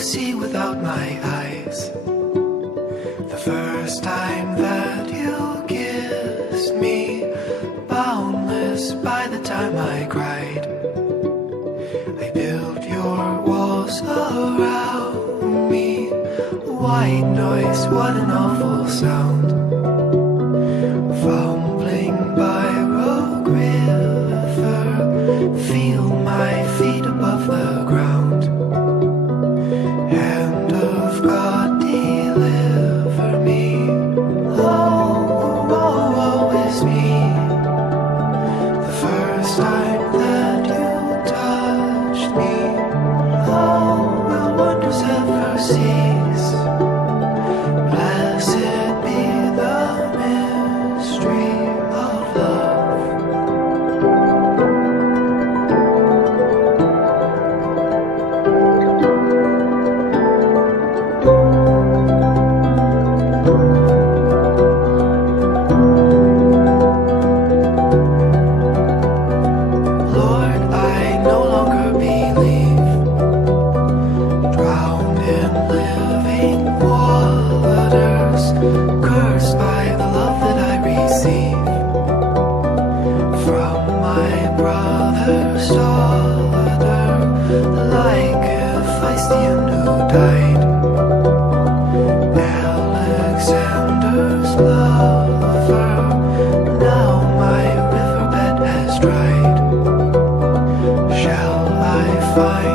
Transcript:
see without my eyes. The first time that you kissed me, boundless by the time I cried. I built your walls around me. White noise, what an awful sound. Fumbling by Rogue River, feel my feet above the ground. Hand of God, deliver me. Oh, woe, woe is me. The first time that you touched me, oh, will wonders ever cease? Blessed be the mystery of love. Lord, I no longer believe, drowned in living waters, cursed by the love that I receive from my brother's daughter, like a Philistine who died. Alexander's lover, now my riverbed has dried. Shall I find